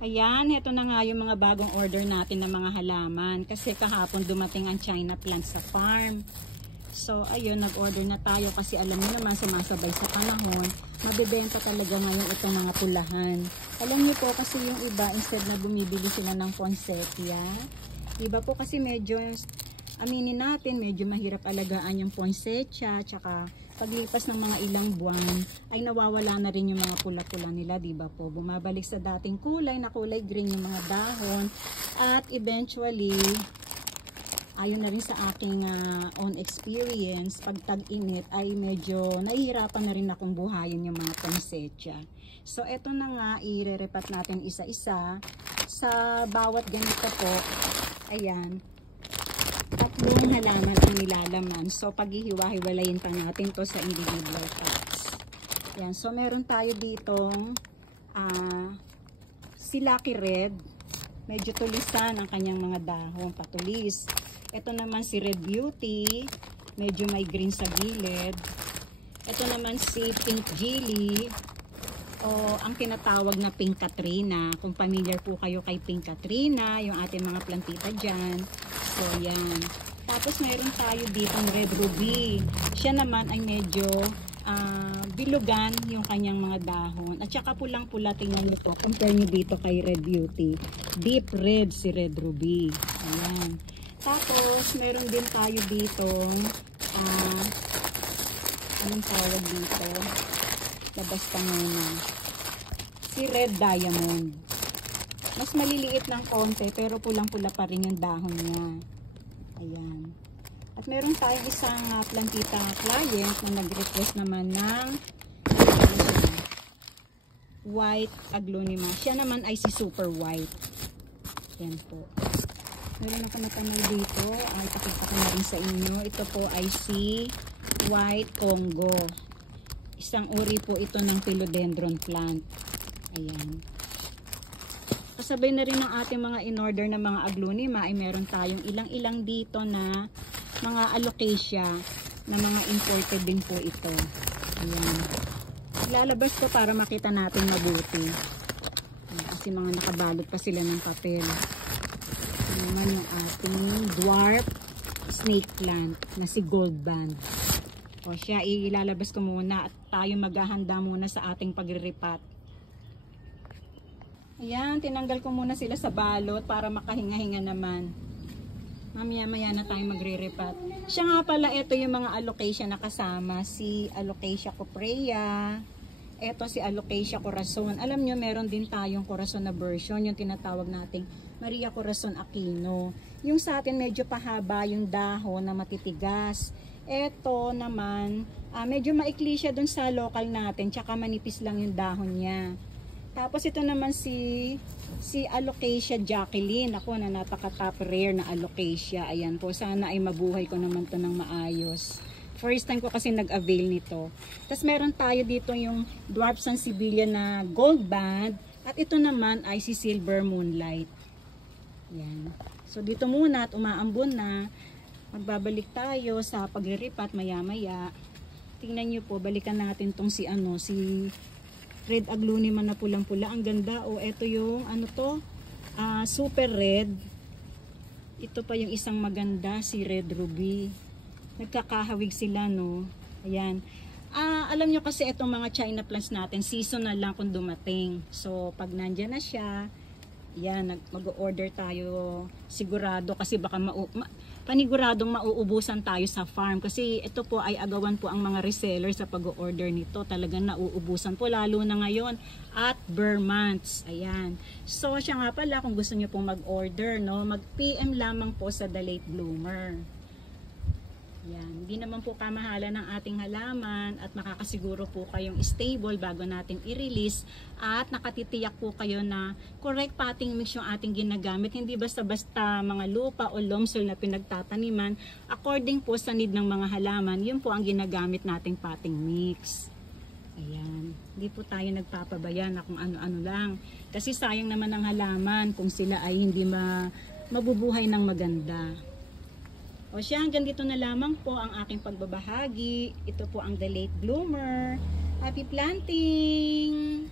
Ayan, ito na nga yung mga bagong order natin ng mga halaman. Kasi kahapon dumating ang China plant sa farm. So, ayun, nag-order na tayo kasi alam niyo naman, sumasabay sa panahon, mabibenta talaga ngayon itong mga pulahan. Alam niyo po kasi yung iba, instead na bumibili sila ng poinsettia, iba po kasi medyo, aminin natin, medyo mahirap alagaan yung poinsettia, tsaka paglipas ng mga ilang buwan, ay nawawala na rin yung mga pula-pula nila, diba po? Bumabalik sa dating kulay, na kulay green yung mga dahon, at eventually, ayon na rin sa aking own experience, pag tag-init ay medyo nahihirapan na rin akong buhayin yung mga poinsettia. So, eto na nga, i-repat natin isa-isa. Sa bawat ganito po, ayan, tatlong halaman ang nilalaman. So, paghihiwa-hiwalayin pa natin to sa individual parts. Ayan, so meron tayo ditong si Lucky Red. Medyo tulisan ang kanyang mga dahon, patulis. Ito naman si Red Beauty, medyo may green sa gilid. Ito naman si Pink Gilly, o ang tinatawag na Pink Katrina. Kung familiar po kayo kay Pink Katrina, yung ating mga plantita dyan. So, yan. Tapos, mayroon tayo ditong Red Ruby. Siya naman ay medyo bilugan yung kanyang mga dahon. At saka pulang-pula, tingnan nyo to. Compare nyo dito kay Red Beauty. Deep red si Red Ruby. Ayan. Tapos, meron din tayo ditong anong tawag dito? Labas pa muna. Si Red Diamond. Mas maliliit ng konti, pero pulang-pula pa rin yung dahon niya. Ayan. At meron tayong isang plantita client na nag-request naman ng white aglonema. Siya naman ay si Super White. Ayan po. Meron ako natanong dito. Ay, pakita ko na rin sa inyo. Ito po ay si White Congo. Isang uri po ito ng philodendron plant. Ayan. Kasabay na rin ng ating mga in-order na mga aglonema ay meron tayong ilang-ilang dito na mga alocasia na mga imported din po ito. Ayan. Ilalabas ko para makita natin mabuti. Ayan, kasi mga nakabalot pa sila ng papel. Ito naman yung ating dwarf snake plant na si Gold Band. O siya, ilalabas ko muna at tayo maghahanda muna sa ating pagre-repat. Ayan, tinanggal ko muna sila sa balot para makahinga-hinga naman. Mamaya-maya na tayo magre-repat. Siya nga pala, ito yung mga alocasia na kasama. Si Alocasia coprea. Ito si Alocasia corazon. Alam nyo, meron din tayong corazon na version. Yung tinatawag nating Maria Corazon Aquino. Yung sa atin medyo pahaba yung dahon na matitigas. Ito naman, medyo maikli siya dun sa local natin. Tsaka manipis lang yung dahon niya. Tapos ito naman si Alocasia Jacqueline. Ako na napaka-top rare na Alocasia. Ayan po, sana ay mabuhay ko naman to ng maayos. First time ko kasi nag-avail nito. Tapos meron tayo dito yung Dwarf Sansevieria na Gold Band. At ito naman ay si Silver Moonlight. Ayan. So dito muna at umaambon na. Magbabalik tayo sa pagre-repat maya-maya. Tingnan nyo po, balikan natin tong si Red Aglonema na pulang-pula. Ang ganda. O, eto yung, super red. Ito pa yung isang maganda, si Red Ruby. Nagkakahawig sila, no? Ayan. Alam nyo kasi itong mga China plants natin, seasonal lang kung dumating. So, pag nandyan na siya, yan, mag-order tayo sigurado kasi baka paniguradong mauubusan tayo sa farm kasi ito po ay agawan po ang mga reseller sa pag-order nito. Talagang nauubusan po lalo na ngayon at bare months. Ayan. So siya nga pala, kung gusto niyo pong mag-order, no, mag-PM lamang po sa The Late Bloomer. Yan. Hindi naman po kamahalan ng ating halaman at makakasiguro po kayong stable bago natin i-release at nakatitiyak po kayo na correct potting mix yung ating ginagamit. Hindi basta-basta mga lupa o loam soil na pinagtataniman. According po sa need ng mga halaman, yun po ang ginagamit nating potting mix. Ayan. Hindi po tayo nagpapabaya na kung ano-ano lang. Kasi sayang naman ang halaman kung sila ay hindi mabubuhay ng maganda. O siya, hanggang dito na lamang po ang aking pagbabahagi. Ito po ang The Late Bloomer. Happy planting!